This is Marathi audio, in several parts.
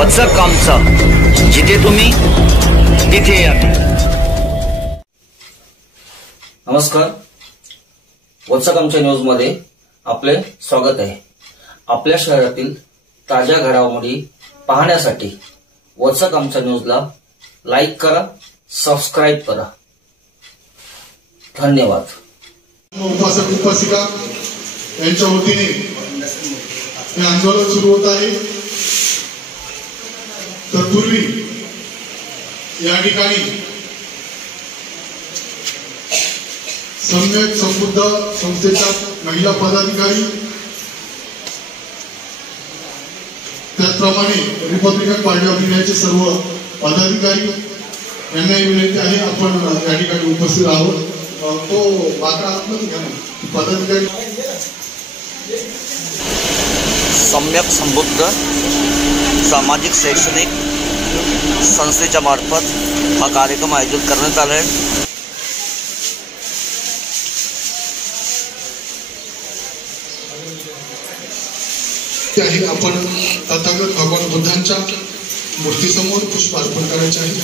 वचक आमचं, जिथे तुम्ही तिथे या. नमस्कार, वचक आमच्या न्यूज मध्ये आपले स्वागत आहे. आपल्या शहरातील ताज्या घडामोडी पाहण्यासाठी वचक आमच्या न्यूजला लाईक करा, सबस्क्राईब करा. धन्यवाद. उपासक उपासिका यांच्या वतीने हे आंदोलन सुरू होत आहे. तत्पूर्वी या ठिकाणी सम्यक समृद्ध संस्थेच्या महिला पदाधिकारी, त्याचप्रमाणे रिपब्लिकन पार्टी ऑफ इंडियाचे सर्व पदाधिकारी यांनाही विनंती आहे आपण या ठिकाणी उपस्थित आहोत. तो मात्र आतमध्ये घ्या पदाधिकारी. सम्यक समृद्ध सामाजिक शैक्षणिक संस्थेच्या मार्फत हा कार्यक्रम आयोजित करण्यात आला आहे. आपण तथागत भगवान बुद्धांच्या मूर्तीसमोर पुष्प अर्पण करायचे आहे.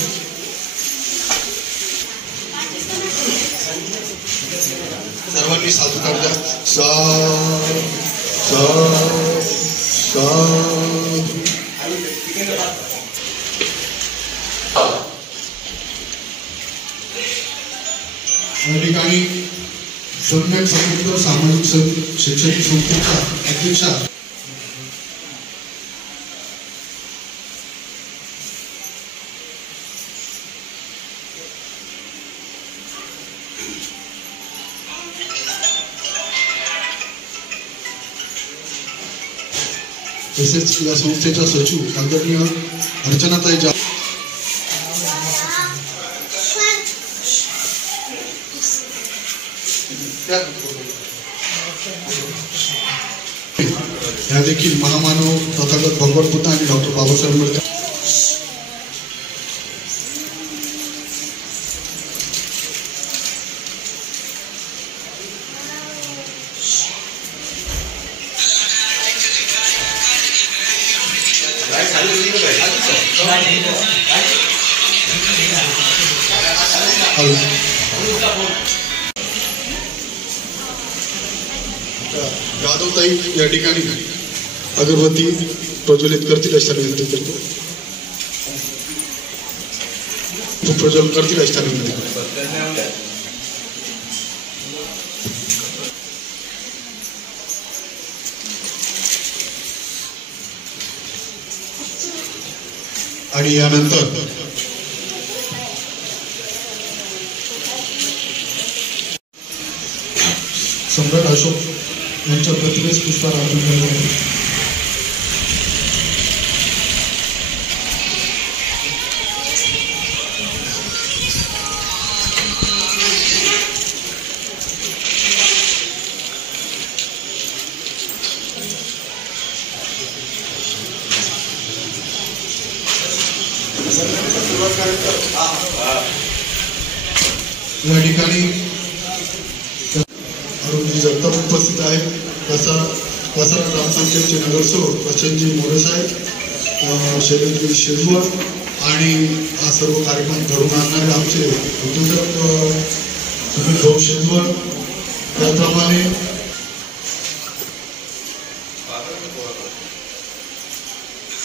सर्वांनी साधुकार द्या. या ठिकाणी सम्यक समृद्ध सामाजिक शैक्षणिक संस्थेच्या अध्यक्षा तसेच या संस्थेच्या सचिव आदरणीय अर्चनाताई या देखील महामानव तथागत भगवान बुद्ध आणि डॉक्टर बाबासाहेब आंबेडकर जाधवताई या ठिकाणी अगरबत्ती प्रज्वलित करतील अशा विनंती करतो. प्रज्वलन करतील अशा विनंती करतो. आणि यानंतर सम्राट अशोक यांच्या प्रतिमेस पुष्पहार अर्पण करण्यात आले. या ठिकाणी अरुणजी जगताप उपस्थित आहे. कसारा ग्रामपंचायतचे नगरसेवक प्रशांतजी मोरे साहेब, शैलेंद्र शेजवर आणि हा सर्व कार्यक्रम घडवून आणणारे आमचे उद्योजक सुनील भाऊ शेजवर,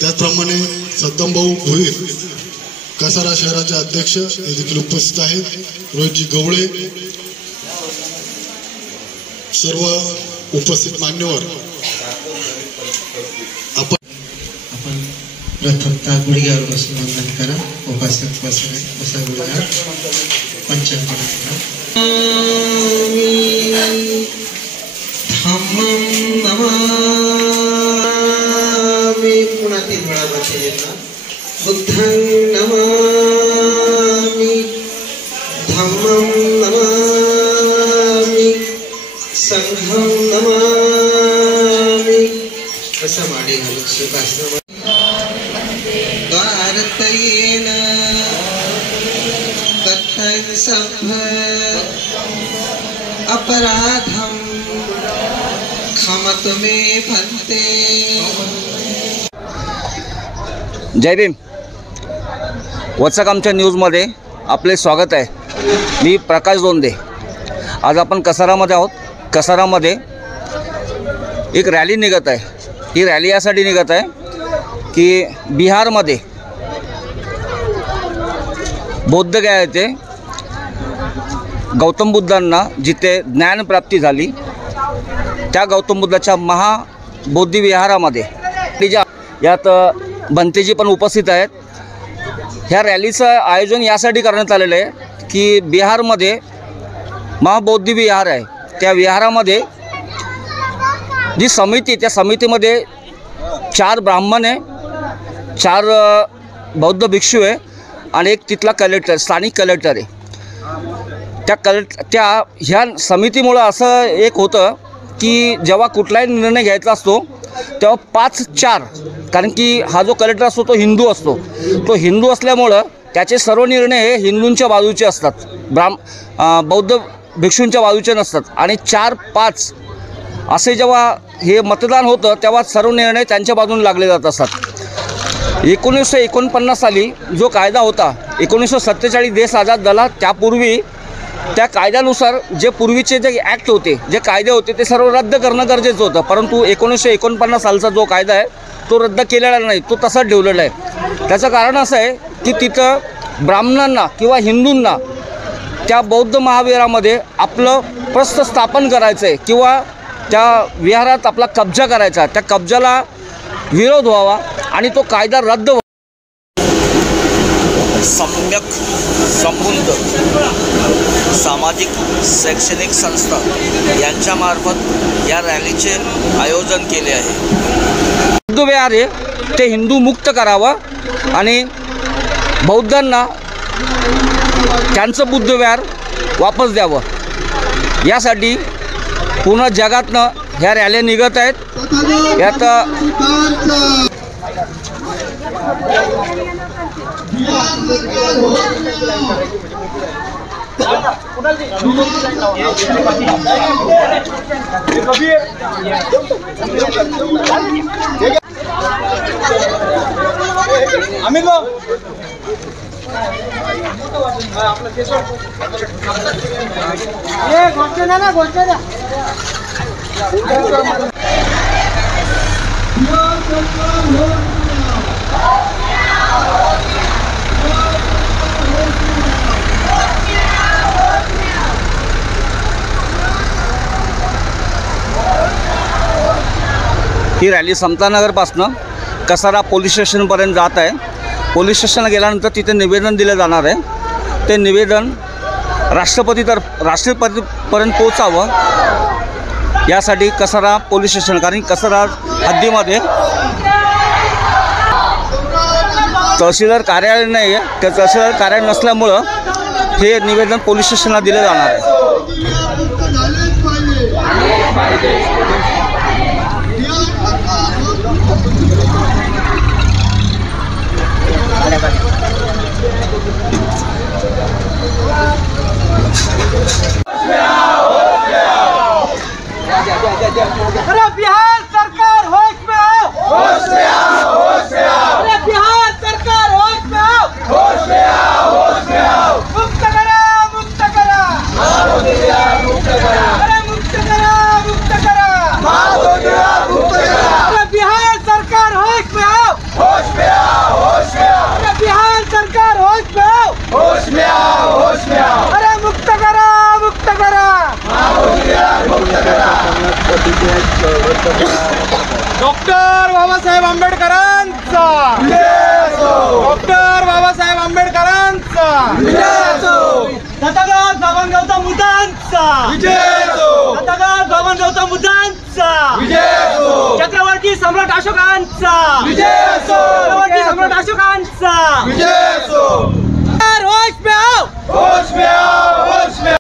त्याचप्रमाणे सद्दाम भाऊ भोईर कसारा शहराचे अध्यक्ष हे देखील उपस्थित आहेत. रोहितजी गवळे, सर्व उपस्थित मान्यवर. आपण प्रथमतः गुडघ्यावर बसून वंदन करा. उपासक बसा गुडघ्यावर. पंचांतर धम्मं नमामि. पुन्हा 3 वेळा बसा येतात. बुद्धं नमामि, धम्मं नमामि, संघं नमामि. असं माडी घालून सुखासनं द्वारतयेन तत्तं संभ अपराधं क्षमतु मे भन्ते. जय भीम. वचक आमच्या न्यूजमध्ये आपले स्वागत आहे. मी प्रकाश दोंदे. आज आपण कसारामध्ये आहोत. कसारामध्ये एक रॅली निघत आहे. ही रॅली यासाठी निघत आहे की बिहारमध्ये बोधगया येथे गौतम बुद्धांना जिथे ज्ञानप्राप्ती झाली त्या गौतम बुद्धाच्या महाबोधी विहारामध्ये यात बनतेजी पण उपस्थित आहेत. ह्या रॅलीचं आयोजन यासाठी करण्यात आलेलं आहे की बिहारमध्ये महाबोधी विहार आहे. त्या विहारामध्ये जी समिती, त्या समितीमध्ये 4 ब्राह्मण आहे, 4 बौद्ध भिक्षू आहे आणि एक तिथला कलेक्टर, स्थानिक कलेक्टर आहे. ह्या समितीमुळं असं एक होतं की जेव्हा कुठलाही निर्णय घ्यायचा असतो तेव्हा 5-4, कारण की हा जो कलेक्टर असतो तो हिंदू असतो. तो हिंदू असल्यामुळं त्याचे सर्व निर्णय हे हिंदूंच्या बाजूचे असतात, बौद्ध भिक्षूंच्या बाजूचे नसतात. आणि 4-5 असे जेव्हा हे मतदान होतं तेव्हा सर्व निर्णय त्यांच्या बाजूने लागले जात असतात. 1949 साली जो कायदा होता, 1947 देश आझाद झाला, त्यापूर्वी त्या कायद्यानुसार जे पूर्वीचे जे ॲक्ट होते, जे कायदे होते ते सर्व रद्द करणं गरजेचं होतं. परंतु 1949 सालचा जो कायदा आहे तो रद्द केलेला नाही, तो तसाच ठेवलेला आहे. त्याचं कारण असं आहे की तिथं ब्राह्मणांना किंवा हिंदूंना त्या बौद्ध महाविहारामध्ये आपलं प्रस्थ स्थापन करायचं आहे किंवा त्या विहारात आपला कब्जा करायचा, त्या कब्जाला विरोध व्हावा आणि तो कायदा रद्द व्हावा. सम्यक संबंध सामाजिक शैक्षणिक संस्था यांच्यामार्फत या रॅलीचे आयोजन केले आहे. बौद्ध विहार हे ते हिंदू मुक्त करावं आणि बौद्धांना त्यांचं बुद्ध विहार वापस द्यावं, यासाठी पूर्ण जगातनं ह्या रॅल्या निघत आहेत. यात ही रॅली समतानगरपासनं कसारा पोलीस स्टेशनपर्यंत जात आहे. पोलीस स्टेशनला गेल्यानंतर तिथे निवेदन दिलं जाणार आहे. ते निवेदन राष्ट्रपतीपर्यंत पोचावं यासाठी कसारा पोलीस स्टेशन, कारण कसारा हद्दीमध्ये तहसीलदार कार्यालय नाही आहे, त्या तहसीलदार कार्यालय नसल्यामुळं हे निवेदन पोलीस स्टेशनला दिलं जाणार आहे. अरे बिहार सरकार होश में आओ, होश में आओ, होश में आओ. अरे बिहार सरकार होश में आओ, होश में आओ, होश में आओ. मुक्त करा, मुक्त करा, मुक्त करा. अरे मुक्त करा, मुक्त करा, मुक्त करा. अरे बिहार सरकार होश में आओ, होश में आओ, होश में आओ. अरे बिहार सरकार होश में आओ, होश में आओ, होश में आओ. अरे मुक्त करा, मुक्त करा, मुक्त करा. डॉक्टर बाबासाहेब आंबेडकरांचा, डॉक्टर बाबासाहेब आंबेडकरांचा, तथागत बाबा गौतम बुद्धांचा, तथागत बाबा गौतम बुद्धांचा, छत्रपती सम्राट अशोकांचा, छत्रपती सम्राट अशोकांचा. होश में आओ, होश में आओ, होश में.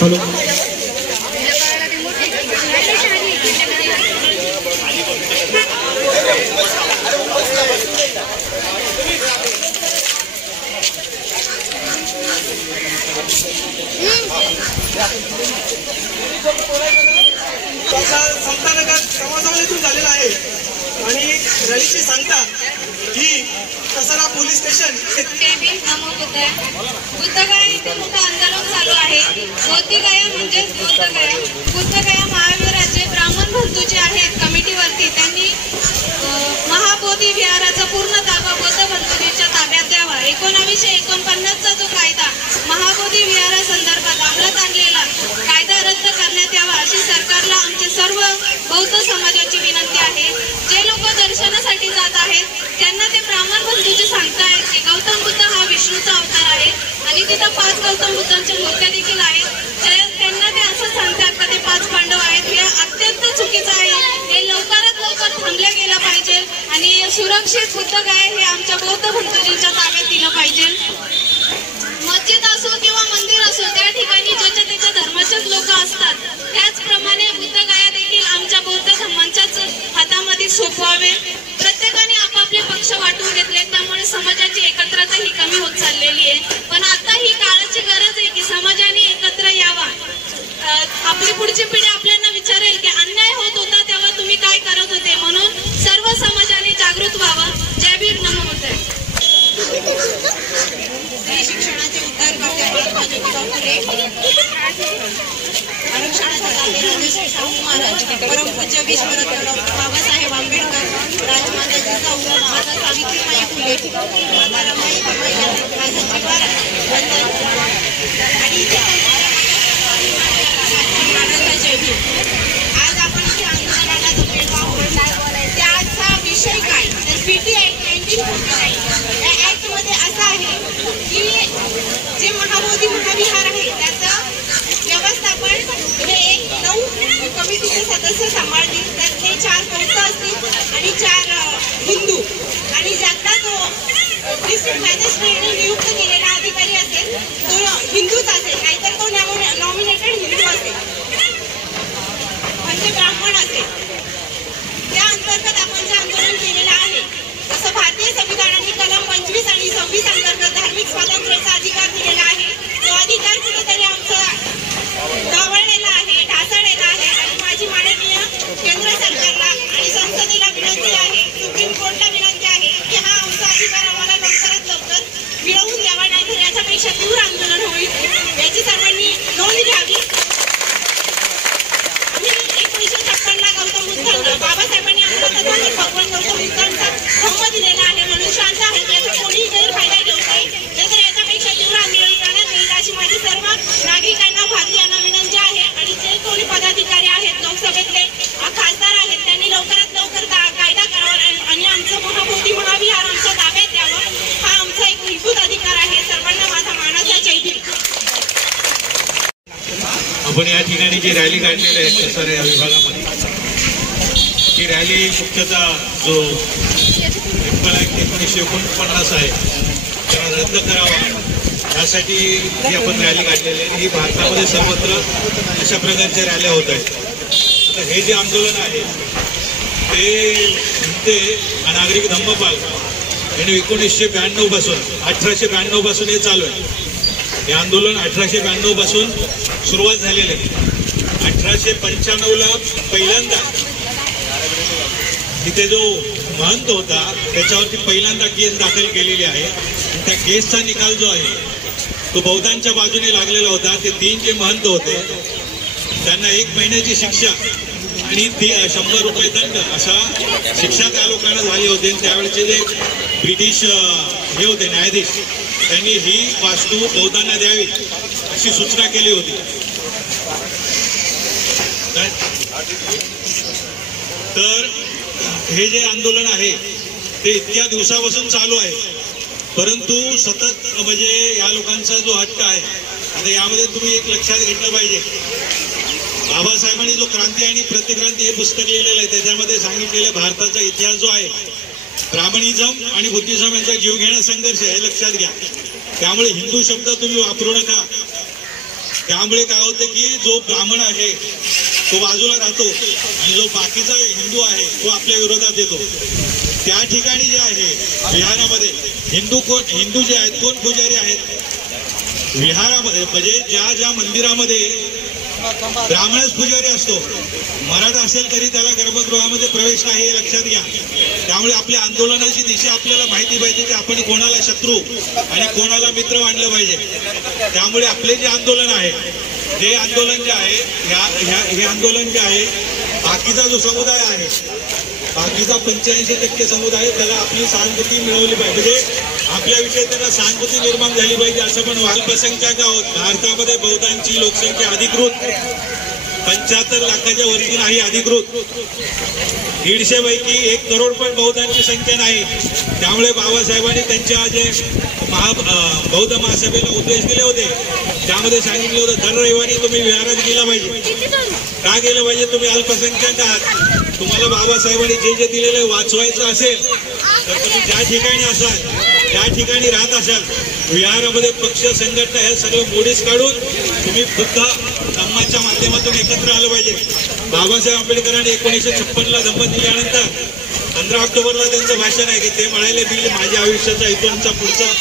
हॅलो रॅलीची सांगता की कसारा पोलीस स्टेशन बुद्धगया इथे मोठं आंदोलन चालू आहे. बौद्धगया म्हणजेच बुद्धगया. बुद्धगया महाविहाराचे ब्राह्मण बंधू जे आहेत कमिटीवरती त्यांनी महाबोधी विहाराचा पूर्ण ताबा बौद्ध बंधूंच्या ताब्यात द्यावा. 1949चा जो कायदा महाबोधी विहारासंदर्भात अंमलात आणलेला कायदा रद्द करण्यात यावा अशी सरकारला आमचे सर्व बौद्ध समाजाची विनंती आहे. जे लोक दर्शनासाठी जात आहेत त्यांना ते ब्राह्मण बंधूचे सांगतायत की गौतम बुद्ध हा विष्णूचा अवतार आहे आणि तिथं 5 गौतम बुद्धांच्या मूर्त्या देखील आहेत. त्यांना ते असं सांगतात का ते 5 पांडव आहेत. हे अत्यंत चुकीचं आहे. हे लवकरात लवकर थांबल्या गेलं पाहिजे आणि सुरक्षित बुद्धगया हे आमच्या बौद्ध बंधूंच्या ताब्यात दिलं पाहिजे. मस्जिद असो किंवा मंदिर असो त्या ठिकाणी ज्याच्या त्याच्या धर्माचेच लोक असतात. त्याचप्रमाणे बुद्धगया देखील आमच्या बौद्ध धर्मांच्याच हातामध्ये सोपवावे. प्रत्येकाने आपापले पक्ष वाटून घेतले त्यामुळे समाजाची एकत्रता ही कमी होत चाललेली आहे. पण आता ही काळाची गरज आहे की समाजाने एकत्र यावा. आपली पुढची पिढी आपल्याला विचारेल की अन्याय होत होता तेव्हा तुम्ही काय करत होते. म्हणून सर्व समाजाने जागृत व्हावं. जय भीम नमो बुद्धाय. शिक्षणाचे उद्धार करते महात्मा ज्योतिबा फुले, आरक्षणाचा दावे राजश्री शाहू महाराज, परमपूज्य विश्वरत्न बाबासाहेब आंबेडकर, राजमाता जिजाऊ, माता सावित्रीबाई फुले, माता रमाई महाराजांची महाराजांच्या आज आपण इथे आंदोलनाला जमलेलो आहोत. त्याचा विषय काय तर PT ऍक्ट 1949 या ऍक्टमध्ये असं आहे की जे महाबोधी महाविहार आहे त्याचं व्यवस्थापन हे 9 कमिटीचे सदस्य सांभाळतील. त्यातले 4 बौद्ध असतील आणि 4 हिंदू आणि ज्यातला जो डिस्ट्रिक्ट मॅजिस्ट्रेटने नियुक्त केलेला अधिकारी असेल तो हिंदूच असेल नाहीतर तो नॉमिनेटेड हिंदू असेल म्हणजे ब्राह्मण असेल. त्या अंतर्गत आपण जे आंदोलन केलेलं आहे जसं भारतीय संविधानाने कलम 25 आणि 26 अंतर्गत धार्मिक स्वातंत्र्याचा अधिकार दिलेला आहे. तो अधिकार कुठेतरी आमचा डावळलेला आहे, ढासळलेला आहे आणि माझी माननीय केंद्र सरकारला आणि संसदेला विनंती आहे, सुप्रीम कोर्टला विनंती आहे की हा आमचा अधिकार आम्हाला लवकरात लवकर मिळवून द्यावा. नाहीतर याच्यापेक्षा तीव्र आंदोलन होईल. याची सर्वांनी नोंद घ्यावी. आम्ही 1956ला गौतम बुद्धांना बाबासाहेबांनी आम्हाला तत्वावर भगवान गौतम बुद्धांचा धम्म दिलेला आहे म्हणून शांत आहे. त्याचा कोणीही गैरफायदा घेऊ नये. नाहीतर याच्यापेक्षा तीव्र आंदोलन करण्यात येईल अशी माझी सर्व नागरिकांना भारतीयांना विनंती आहे. आणि जे कोणी पदाधिकारी आहेत लोकसभेतले खासदार आहेत त्यांनी लवकरात लवकर कायदा करावा आणि आमचं महाबोधी महाविहार आमच्या ताब्यात द्यावं. हा आमचा एक मूलभूत अधिकार आहे. सर्वांना माझा मानाचा जय भीम. आपण या ठिकाणी जी रॅली काढलेली आहे कसारा या विभागामध्ये ही रॅली मुख्यतः जो 1949 आहे त्याला रद्द करावा यासाठी ही आपण रॅली काढलेली आहे. ही भारतामध्ये सर्वत्र अशा प्रकारच्या रॅल्या होत आहेत. आता हे जे आंदोलन आहे ते म्हणते नागरिक धम्मपाल यांनी 1992 पासून 1892 पासून हे चालू आहे. हे आंदोलन 1892 पासून सुरुवात झालेलं आहे. 1895ला पहिल्यांदा तिथे जो महंत होता त्याच्यावरती पहिल्यांदा केस दाखल केलेली आहे. त्या केसचा निकाल जो आहे तो बौद्धांच्या बाजूने लागलेला होता. ते 3 जे महंत होते त्यांना 1 महिन्याची शिक्षा आणि 100 रुपये दंड असा शिक्षा त्या लोकांना झाली होती. त्यावेळेचे जे ब्रिटिश हे होते न्यायाधीश त्यांनी ही वास्तू बौद्धांना द्यावी अशी सूचना केली होती. तर हे जे आंदोलन आहे ते इतक्या दिवसापासून चालू आहे. परंतु सतत म्हणजे या लोकांचा जो हट्ट आहे आता यामध्ये तुम्ही एक लक्षात घेतलं पाहिजे. बाबासाहेबांनी जो क्रांती आणि प्रतिक्रांती हे पुस्तक लिहिलेलं आहे त्याच्यामध्ये सांगितलेलं भारताचा इतिहास जो आहे ब्राह्मणिझम आणि बुद्धिझम यांचा जीवघेणा संघर्ष हे लक्षात घ्या. त्यामुळे हिंदू शब्द तुम्ही वापरू नका. त्यामुळे काय होतं की जो ब्राह्मण आहे तो बाजूला राहतो आणि जो बाकीचा हिंदू आहे तो आपल्या विरोधात येतो. त्या ठिकाणी जे आहे विहारामध्ये हिंदू जे आहेत कोण पुजारी आहेत विहारामध्ये म्हणजे ज्या मंदिरामध्ये ब्राह्मणच पुजारी असतो. मराठा असेल तरी त्याला गर्भगृहामध्ये प्रवेश नाही, हे लक्षात घ्या. त्यामुळे आपल्या आंदोलनाची दिशा आपल्याला माहिती पाहिजे की आपण कोणाला शत्रू आणि कोणाला मित्र मानलं पाहिजे. त्यामुळे आपले जे आंदोलन आहे, हे आंदोलन जे आहे, हे आंदोलन जे आहे, बाकीचा जो समुदाय आहे, बाकीचा 85% समुदाय, त्याला आपली सहानुभूती मिळवली पाहिजे. म्हणजे आपल्याविषयी त्यांना सहानुभूती निर्माण झाली पाहिजे. असं पण अल्पसंख्याक आहोत. भारतामध्ये बौद्धांची लोकसंख्या अधिकृत 75 लाखाच्या वरती नाही. अधिकृत 150 पैकी 1 करोड पण बौद्धांची संख्या नाही. त्यामुळे बाबासाहेबांनी त्यांच्या जे बौद्ध महासभेला उद्देश दिले होते, त्यामध्ये सांगितलं होतं दर रविवारी तुम्ही विहारात गेला पाहिजे. का गेलं पाहिजे? तुम्ही अल्पसंख्याक आहात. तुम्हाला बाबासाहेबांनी जे जे दिलेलं वाचवायचं असेल तर तुम्ही ज्या ठिकाणी असाल, त्या ठिकाणी राहत असाल, विहारामध्ये पक्ष संघटना हे सगळं मोडीस काढून तुम्ही बुद्ध धम्माच्या माध्यमातून एकत्र आलं पाहिजे. बाबासाहेब आंबेडकरांनी 1956ला धम्म दिल्यानंतर 15 ऑक्टोबरला त्यांचं भाषण आहे की ते म्हणाले मी माझ्या आयुष्याचा इथूनचा पुढचा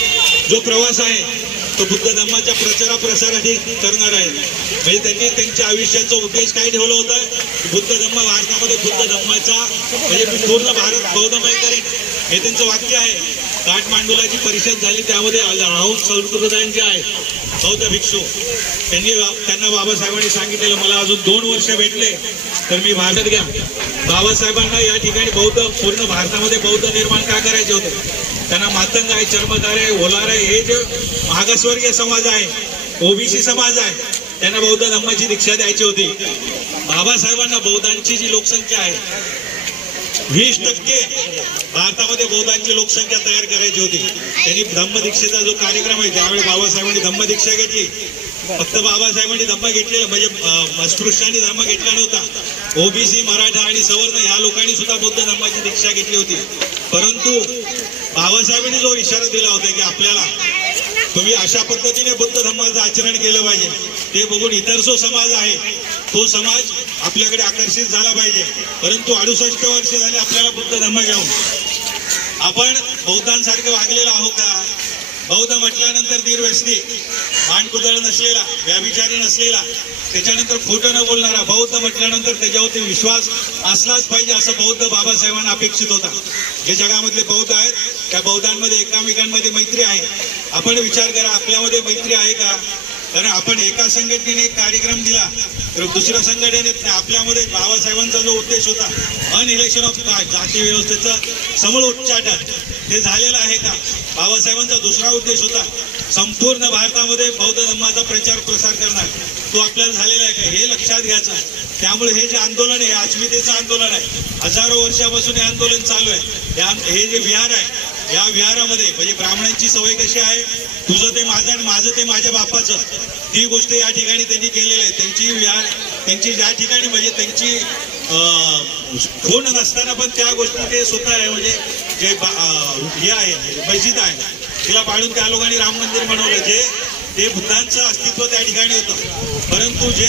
जो प्रवास आहे तो बुद्ध धम्माच्या प्रसारासाठी करणार आहे. म्हणजे त्यांनी त्यांच्या आयुष्याचा उद्देश काय ठेवला होता? बुद्ध धम्म भारतामध्ये बुद्ध धम्माचा म्हणजे पूर्ण भारत बौद्धमय करेन, हे त्यांचं वाक्य आहे. काठमांडूला जी परिषद झाली त्यामध्ये राहुल संस्कृतायन जे आहे बौद्ध भिक्षू, त्यांना बाबासाहेबांनी सांगितलेलं मला अजून 2 वर्ष भेटले तर मी भारतात घ्या. बाबासाहेबांना या ठिकाणी पूर्ण भारतामध्ये बौद्ध निर्माण का करायचे होते? त्यांना मातंग आहे, चर्मकार आहे, होलार आहे, हे जे मागासवर्गीय समाज आहे, ओबीसी समाज आहे, त्यांना बौद्ध धम्माची दीक्षा द्यायची होती. बाबासाहेबांना बौद्धांची जी लोकसंख्या आहे 20% भारतामध्ये बौद्धांची लोकसंख्या तयार करायची होती. त्यांनी धम्मदीक्षेचा जो कार्यक्रम आहे, ज्यावेळी बाबासाहेबांनी धम्मदीक्षा घेतली, फक्त बाबासाहेबांनी धम्म घेतलेलं म्हणजे अस्पृश्यांनी धर्म घेतला नव्हता. ओबीसी, मराठा आणि सवर्ण या लोकांनी सुद्धा बौद्ध धम्माची दीक्षा घेतली होती. परंतु बाबासाहेबांनी जो इशारा दिला होता की आपल्याला तुम्ही अशा पद्धतीने बुद्ध धम्माचं आचरण केलं पाहिजे, ते बघून इतर जो समाज आहे तो समाज आपल्याकडे आकर्षित झाला पाहिजे. परंतु 68 वर्ष झाले आपल्याला बुद्ध धम्म घेऊन. आपण बौद्धांसारखे वागलेलो आहोत का? बौद्ध म्हटल्यानंतर निर्व्यसनी, भांडकुदळ नसलेला, व्याभिचारी नसलेला, त्याच्यानंतर खोटं न बोलणारा. बौद्ध म्हटल्यानंतर त्याच्यावरती विश्वास असलाच पाहिजे असं बौद्ध बाबासाहेबांना अपेक्षित होता. जे जगामधले बौद्ध आहेत त्या बौद्धांमध्ये एकामेकांमध्ये मैत्री आहे. आपण विचार करा आपल्यामध्ये मैत्री आहे का? कारण आपण एका संघटनेने एक कार्यक्रम दिला तर दुसऱ्या संघटनेत आपल्यामध्ये बाबासाहेबांचा जो उद्देश होता अनइलेक्शन ऑफ कास्ट, जाती व्यवस्थेचं समूळ उच्चाटन, ते झालेलं आहे का? बाबासाहेबांचा दुसरा उद्देश होता संपूर्ण भारतामध्ये बौद्ध धम्माचा प्रचार प्रसार करणार, तो आपल्याला झालेला आहे का? हे लक्षात घ्यायचं. त्यामुळे हे जे आंदोलन आहे अस्मितेचं आंदोलन आहे. हजारो वर्षापासून हे आंदोलन चालू आहे. हे जे विहार आहे या विहारामध्ये म्हणजे ब्राह्मणांची सवय कशी आहे, तुझं ते माझं आणि माझं ते माझ्या बापाचं, ती गोष्ट या ठिकाणी त्यांनी केलेली आहे. त्यांची ज्या ठिकाणी म्हणजे त्यांची खून नसताना पण त्या गोष्टी ते स्वतः आहे म्हणजे जे हे आहे मस्जिद आहे तिला पाडून त्या लोकांनी राम मंदिर बनवलं. जे ते बुद्धांचं अस्तित्व त्या ठिकाणी होतं. परंतु जे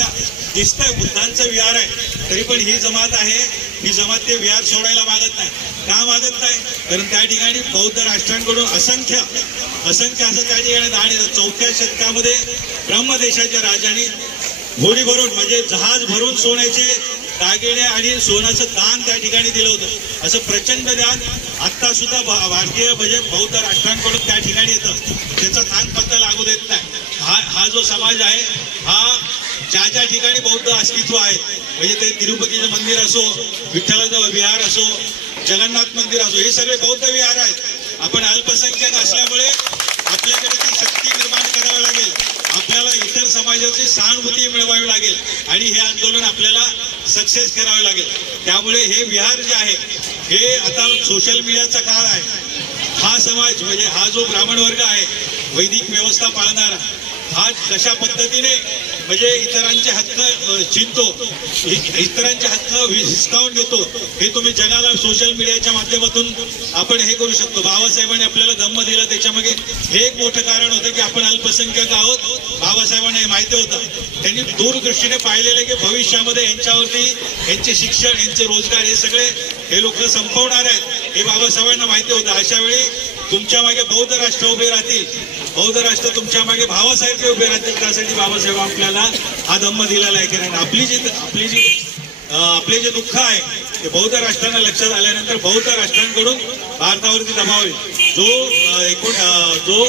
दिसतंय बुद्धांचं विहार आहे तरी पण ही जमात आहे, ही जमात ते विहार सोडायला मागत नाही. का मागत नाही? कारण त्या ठिकाणी बौद्ध राष्ट्रांकडून असंख्य असं त्या ठिकाणी दान येतं. 4थ्या शतकामध्ये ब्रह्मदेशाच्या राजांनी घोडी भरून म्हणजे जहाज भरून सोन्याचे दागिने आणि सोन्याचं दान त्या ठिकाणी दिलं होतं. असं प्रचंड दान आत्ता सुद्धा भारतीय म्हणजे बौद्ध राष्ट्रांकडून त्या ठिकाणी येतं. त्याचा थान पत्ता लागू देत नाही. हा जो समाज आहे हा ज्या ठिकाणी बौद्ध अस्तित्व आहे म्हणजे ते तिरुपतीचं मंदिर असो, विठ्ठलाचं विहार असो, जगन्नाथ मंदिर असो, हे सगळे बौद्ध विहार आहेत. आपण अल्पसंख्याक असल्यामुळे आपल्याकडे ती शक्ती निर्माण करावी लागेल. आपल्याला इतर समाजाची सहानुभूती मिळवावी लागेल आणि हे आंदोलन आपल्याला सक्सेस करावे लागेल. त्यामुळे हे विहार जे आहे हे आता सोशल मीडियाचा काळ आहे. हा समाज म्हणजे हा जो ब्राह्मण वर्ग आहे वैदिक व्यवस्था पाळणारा, हा कशा पद्धतीने म्हणजे इतरांचे हक्क चिंतो, इतरांचे हक्क हिसकावून घेतो, हे तुम्ही जगाला सोशल मीडियाच्या माध्यमातून आपण हे करू शकतो. बाबासाहेबांनी आपल्याला धम्म दिलं त्याच्यामागे हे एक मोठं कारण होतं की आपण अल्पसंख्याक आहोत. बाबासाहेबांना हे माहिती होतं. त्यांनी दूरदृष्टीने पाहिलेलं की भविष्यामध्ये यांच्यावरती यांचे शिक्षण, यांचे रोजगार हे सगळे हे लोक संपवणार आहेत, हे बाबासाहेबांना माहिती होतं. अशा वेळी तुमच्या मागे बौद्ध राष्ट्र उभे राहतील, बौद्ध राष्ट्र तुमच्या मागे भावासारखे उभे राहतील. त्यासाठी बाबासाहेब आपल्याला हा धम्म दिलेला आहे. कारण आपले जे दुःख आहे ते बौद्ध राष्ट्रांना लक्षात आल्यानंतर बौद्ध राष्ट्रांकडून भारतावरती दबाव होईल. जो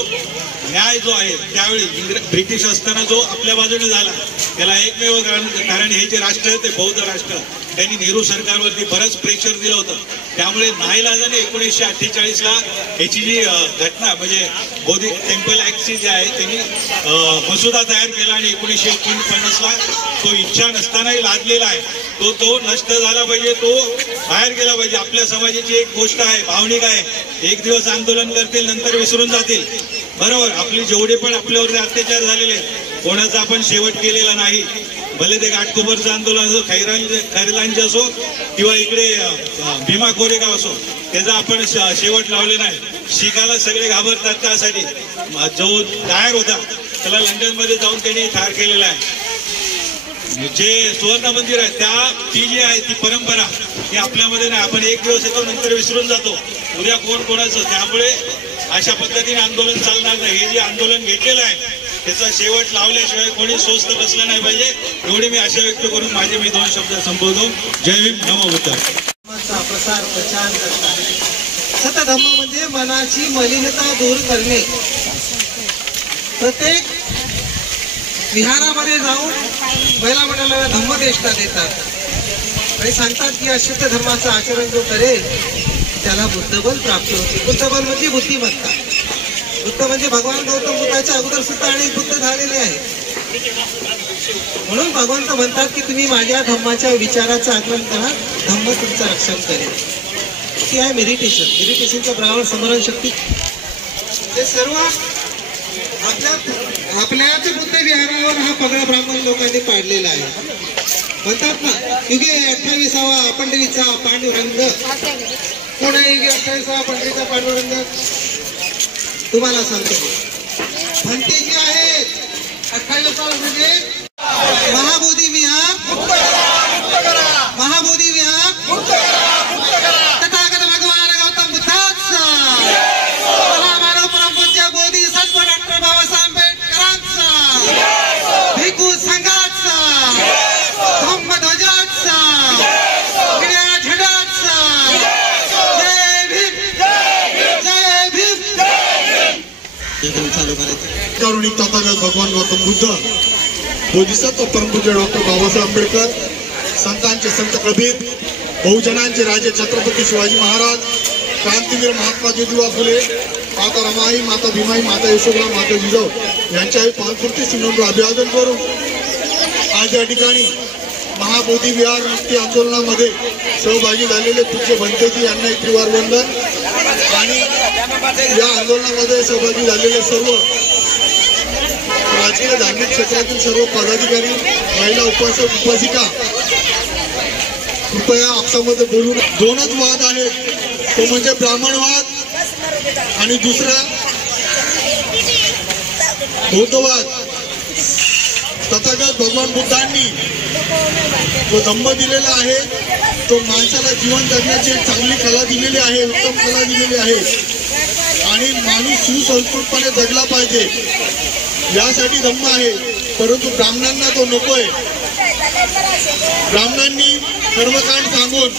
न्याय जो आहे त्यावेळी ब्रिटिश असताना जो आपल्या बाजूने झाला त्याला एकमेव कारण हे जे राष्ट्र आहे ते बौद्ध राष्ट्र, त्यांनी नेहरू सरकारवरती बरंच प्रेशर दिलं होतं. त्यामुळे नाईलाजाने 1948ला याची जी घटना म्हणजे बोधी टेम्पल ऍक्टची जी आहे त्यांनी मसुदा तयार केला आणि 1949ला तो इच्छा नसतानाही लादलेला आहे. तो नष्ट झाला पाहिजे, तो बाहेर गेला पाहिजे. आपल्या समाजाची एक गोष्ट आहे, भावनिक आहे, एक दिवस आंदोलन करतील नंतर विसरून जातील. बरोबर, आपले जेवढे पण आपल्यावरती अत्याचार झालेले कोणाचा आपण शेवट केलेला नाही. भले ते घाटकोपरचं आंदोलन असो, खैरलांचे असो किंवा इकडे भीमा कोरेगाव असो, त्याचा आपण शेवट लावले नाही. शिखाला सगळे घाबरतात त्यासाठी. जो नायक होता त्याला लंडनमध्ये जाऊन त्यांनी ठार केलेला आहे. जे सुवर्ण मंदिर आहे ती जी आहे ती परंपरा ही आपल्यामध्ये नाही. आपण एक दिवस येतो नंतर विसरून जातो, उद्या कोण कोणाचं. त्यामुळे अशा पद्धतीने आंदोलन चालणार नाही. हे जे आंदोलन घेतलेलं आहे त्याचा शेवट लावल्याशिवाय कोणी स्वस्थ बसलं नाही पाहिजे. एवढी मी आशा व्यक्त करून माझे मी 2 शब्द संपवतो. जय भीम, नमो बुद्ध. प्रसार प्रचार करतात. सतधम्म म्हणजे मनाची मलिनता दूर करणे. प्रत्येक विहारामध्ये जाऊन महिला मंडळाला धम्मदेष्टा देतात आणि सांगतात की अशुद्ध धर्माचं आचरण जो करेल त्याला बुद्धबल प्राप्त होते. बुद्धबल म्हणजे बुद्धिमत्ता. बुद्ध म्हणजे भगवान गौतम बुद्धाच्या अगोदर सुद्धा अनेक बुद्ध झालेले आहेत. म्हणून भगवंत म्हणतात की तुम्ही माझ्या धम्माच्या विचाराचं आगमन करा, धम्म तुमचं रक्षण करेल. ती आहे मेडिटेशनचं ब्राह्मण स्मरण शक्ती. ते सर्व आपल्याच बुद्ध विहारावर हा पगडा ब्राह्मण लोकांनी पाडलेला आहे. म्हणतात ना युगे 28वा पंढरीचा पांडुरंग. कोण आहे युगे 28वा पंढरीचा पांडुरंग? तुम्हाला सांगतो. म्हणते जी आहे 28 म्हणजे महाबोधी विहार, महाबोधी विहार तथागत भगवान गौतम बुद्धाचा, मानव परमपूज्य बोधी सत्व डॉक्टर बाबासाहेब आंबेडकरांचा, भिक्खू संघाचा, धम्मध्वजाचा, निळ्या झेंड्याचा. जय भीम, जय भीम. चालू करायचं. करुणी तथागत भगवान गौतम बुद्ध, बोधिसत्व परमपूज्य डॉक्टर बाबासाहेब आंबेडकर, संतांचे संत कबीर, बहुजनांचे राजे छत्रपती शिवाजी महाराज, क्रांतीवीर महात्मा ज्योतिबा फुले, माता रमाई, माता भीमाई, माता यशोधरा, माता जिजाऊ यांच्याही पालखुर्ती सुनम्र अभिवादन करून आज या ठिकाणी महाबोधी विहार मुक्ती आंदोलनामध्ये सहभागी झालेले पूज्य भंतेजी यांना त्रिवार वंदन आणि या आंदोलनामध्ये सहभागी झालेले सर्व राजकीय धार्मिक क्षेत्रातील सर्व पदाधिकारी, महिला उपासक उपासिका, कृपया आपसामध्ये बोलून. 2च वाद आहेत, तो म्हणजे ब्राह्मणवाद आणि दुसरा बौद्धवाद. तथागत भगवान बुद्धांनी जो धम्म दिलेला आहे तो माणसाला जीवन जगण्याची एक चांगली कला दिलेली आहे, उत्तम कला दिलेली आहे आणि माणूस सुसंस्कृतपणे जगला पाहिजे यासाठी धम्म आहे. परंतु ब्राह्मणांना तो नकोय. ब्राह्मणांनी कर्मकांड सांगून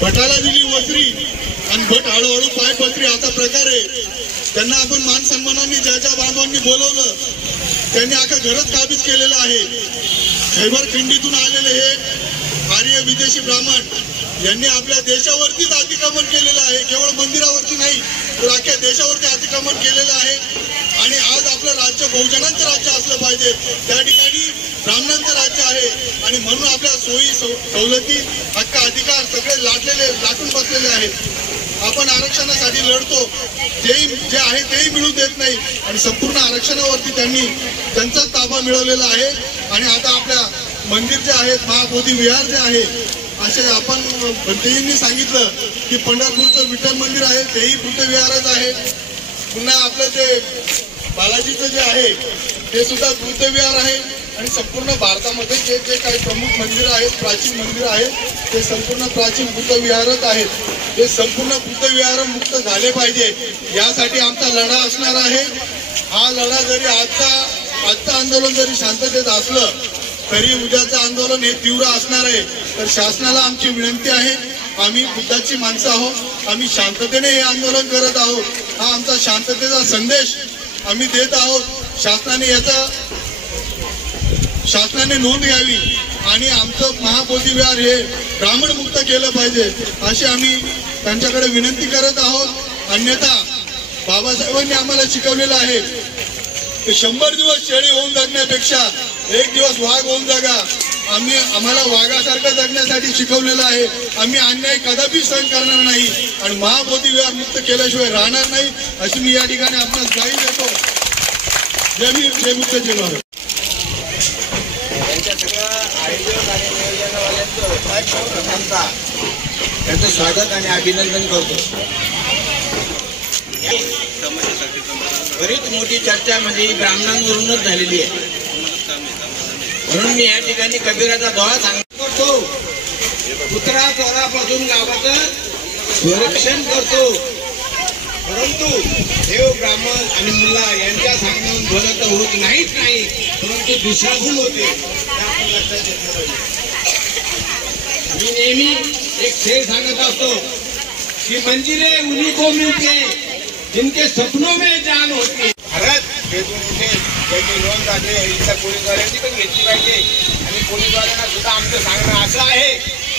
भटाला दिली वस्त्री आणि भट हळूहळू पाय पसरी असा प्रकार आहे. त्यांना आपण मान सन्मानाने ज्या बांधवांनी बोलवलं त्यांनी अख्खा घरच काबीज केलेलं आहे. खैबर खिंडीतून आलेले हे आर्य विदेशी ब्राह्मण यांनी आपल्या देशावरतीच अतिक्रमण केलेलं आहे. केवळ मंदिरावरती नाही तर अख्ख्या देशावरती अतिक्रमण केलेलं आहे. आणि आज आपलं राज्य बहुजनांचं राज्य असलं पाहिजे, त्या ठिकाणी ब्राह्मणांचं राज्य आहे आणि म्हणून आपल्या सोयी सवलती, हक्क, अधिकार सगळे लाटून बसलेले आहेत. आपण आरक्षणासाठी लढतो, जे आहे तेही मिळू देत नाही आणि संपूर्ण आरक्षणावरती त्यांनी त्यांचाच ताबा मिळवलेला आहे. आणि आता आपल्या मंदिर जे आहेत, महाबोधी विहार जे आहे, असे आपण भंतेजींनी सांगितलं की पंढरपूरचं विठ्ठल मंदिर आहे तेही बुद्ध विहारच आहे. पुन्हा आपलं जे बालाजीचं जे आहे ते सुद्धा बुद्ध विहार आहे. आणि संपूर्ण भारतामध्ये जे काही प्रमुख मंदिरं आहेत, प्राचीन मंदिरं आहेत, ते संपूर्ण प्राचीन बुद्ध विहारच आहेत. हे संपूर्ण बुद्धविहार मुक्त झाले पाहिजे, यासाठी आमचा लढा असणार आहे. हा लढा जरी आजचं आंदोलन जरी शांततेत असलं तरी उद्याचं आंदोलन हे तीव्र असणार आहे. तर शासनाला आमची विनंती आहे, आम्ही बुद्धाची माणसं आहोत, आम्ही शांततेने हे आंदोलन करत आहोत. हा आमचा शांततेचा संदेश आम्ही देत आहोत. शासनाने नोंद घ्यावी आणि आमचं महाबोधी विहार हे ब्राह्मण मुक्त केलं पाहिजे अशी आम्ही त्यांच्याकडे विनंती करत आहोत. अन्यथा बाबासाहेबांनी आम्हाला शिकवलेलं आहे की 100 दिवस शेळी होऊन जगण्यापेक्षा 1 दिवस वाघ होऊन जगा. आम्हाला वाघासारखं जगण्यासाठी शिकवलेलं आहे. आम्ही अन्याय कदापि सहन करणार नाही आणि महाबोधी विहार मुक्त केल्याशिवाय राहणार नाही अशी मी या ठिकाणी आपणास ग्वाही देतो. जय भीम, जय बुद्ध, जय भारत. त्यांचं स्वागत आणि अभिनंदन करतो. बरीच मोठी चर्चा म्हणजे ब्राह्मणांवरूनच झालेली आहे, म्हणून मी या ठिकाणी कबीराचा दोहा सांगतो. कुत्रा चोरापासून गावाचं संरक्षण करतो, परंतु देव ब्राह्मण आणि मुल्ला यांच्या सांगण्यावरून भलं तर होत नाहीच नाही, परंतु दिशाभूल होते. मी नेहमी एक शेर सांगत असतो की मंजिले उन्हीं को मिलते जिनके सपनों में जान होती. भारत त्याची नोंद झाली इथल्या पोलीसवाल्यांनी पण घेतली पाहिजे. आणि पोलीसवाल्यांना सुद्धा आमचं सांगणं असं आहे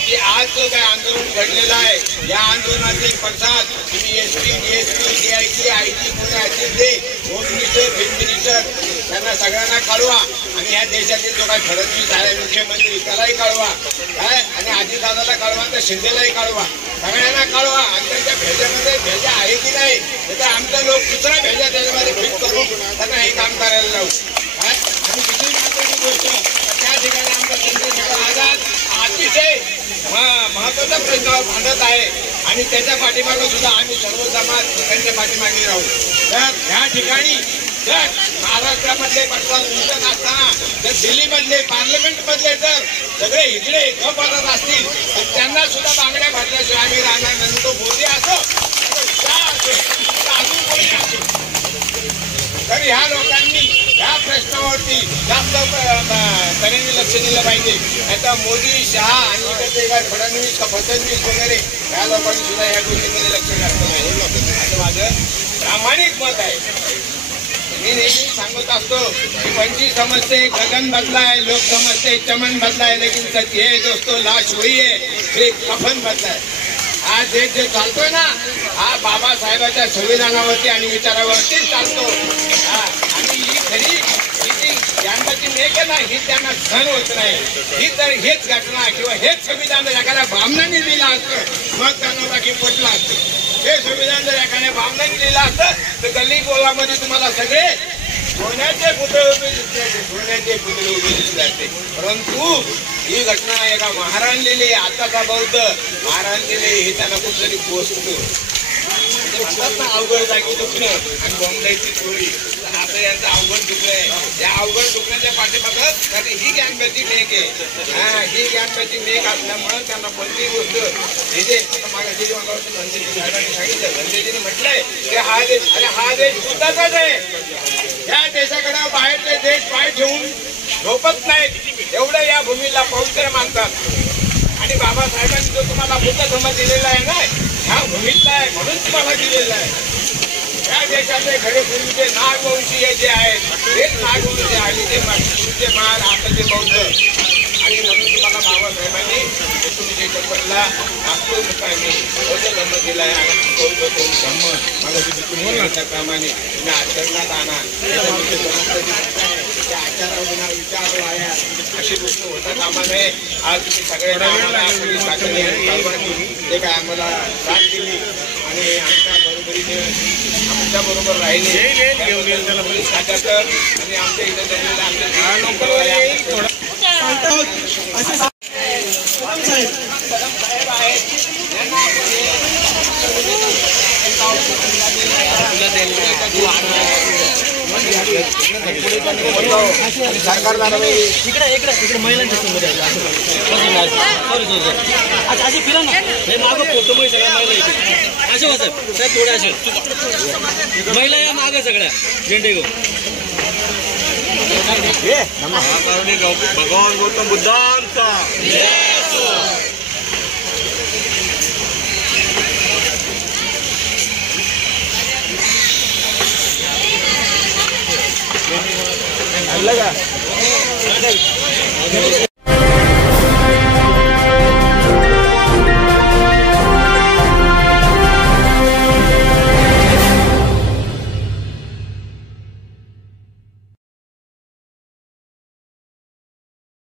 की आज जो काय आंदोलन घडलेलं आहे, या आंदोलनाचे पडसाद तुम्ही SP, DSP, DIG, IG कोणी असेल ते होम मिनिस्टर, फिल्म मिनिस्टर त्यांना सगळ्यांना कळवा. आणि या देशातील जो काय फडणवीस आहे मुख्यमंत्री त्यालाही कळवा, काय आणि अजितदादाला कळवा तर शिंदेलाही कळवा, सगळ्यांना कळवा. आणि त्यांच्या भेजामध्ये भेजा आहे की नाही, तर आमचा लोक दुसरा भेजा त्याच्यामध्ये फिट करून त्यांना हे काम करायला लावू. काय आणि दुसरी महत्वाची गोष्ट, त्या ठिकाणी आमचा चंद्रशेखर आझाद अतिशय महत्वाचा प्रश्न मांडत आहे आणि त्याच्या पाठीमागे सुद्धा आम्ही सर्व समाज त्यांच्या पाठीमागे राहू. तर ह्या ठिकाणी जर महाराष्ट्रामधले पटवाल उलटत असताना जर दिल्लीमधले पार्लमेंटमधले जर सगळे इकडे गपवत असतील तर त्यांना सुद्धा बांगड्या भरल्याशिवाय आम्ही राहणार नाही. तो मोदी असो अजून कोणी असो, तर ह्या लोकांनी ह्या प्रश्नावरती जास्त तऱ्हेने लक्ष दिलं पाहिजे. आता मोदी, शहा आणि फडणवीस फडणवीस वगैरे ह्या लोकांनी सुद्धा या गोष्टीमध्ये लक्ष घातलं पाहिजे असं माझं प्रामाणिक मत आहे. मी नेहमी सांगत असतो की पंछी समजते गगन बदलाय, लोक समजते चमन बदलाय, लेकिन सच हे दोस्तों लाश वही है, हे कफन बदलाय. हा देश जे चालतोय ना, हा बाबासाहेबांच्या संविधानावरती आणि विचारावरतीच चालतो. आणि ही खरी ही ज्ञानाची मेघ ना, ही त्यांना सहन होत नाही. ही तर हेच घटना किंवा हेच संविधान एखाद्या ब्राह्मणाने लिहिलं असतं मग त्यांना बाकी पटलं असतं. हे संविधान जर एखाद्या ब्राह्मणाने लिहिलं असतं तर गल्ली गोलामध्ये तुम्हाला सगळे सोन्याचे पुतळे उभे दिसले असते, सोन्याचे पुतळे उभे दिसले असते. परंतु ही घटना एका महाराण लिहिली, आताचा बौद्ध महाराण लिहिली, हे त्यांना कुठतरी पोचतो. म्हणतात ना अवघड जागी दुखणं आणि बॉम्बाईची चोरी, आता यांचं अवघड दुखलंय. या अवघड दुखण्याच्या पाठीमागं ही ज्ञानपॅची मेघ आहे. ही ज्ञानपॅची मेघ असल्यामुळं त्यांना कोणतीही गोष्ट हे जे मागाशी साहेबांनी सांगितलं, धनंजयजींनी म्हटलंय की हा देश, अरे हा देश बुद्धाचाच आहे. या देशाकडे बाहेरचे देश पाय ठेवून झोपत नाहीत, एवढं या भूमीला पवित्र मानतात. आणि बाबासाहेबांनी जो तुम्हाला बुद्ध धर्म दिलेला आहे ना, ह्या भूमीतला आहे म्हणून तुम्हाला दिलेला आहे. या देशाचे खरे पूर्वीचे नागवंशीय जे आहेत तेच नागवंशी आणि ते पूर्वीचे महार आताचे बौद्ध. आणि म्हणून तुम्हाला बाबासाहेबांनी 1956ला नागपूर मुक्कामी बौद्ध धर्म दिला आहे. आणि बौद्ध धर्म मला कामाने तुम्ही आचरणात आणा, आचाराविना विचार वाया अशी गोष्ट होता कामा नये. आज तुम्ही सगळ्यांना ते काय आम्हाला साथ दिली आणि आमच्या बरोबरीने आमच्या बरोबर राहिले आणि आमच्या इथे इकडे महिलांच्या समोर असे फिरा ना हे मागं फोटो मध्ये सगळ्या महिला इथे असे वाचत साहेब थोडे असे महिला या मागं सगळ्या झेंडे घेऊन भगवान गौतम बुद्धांचा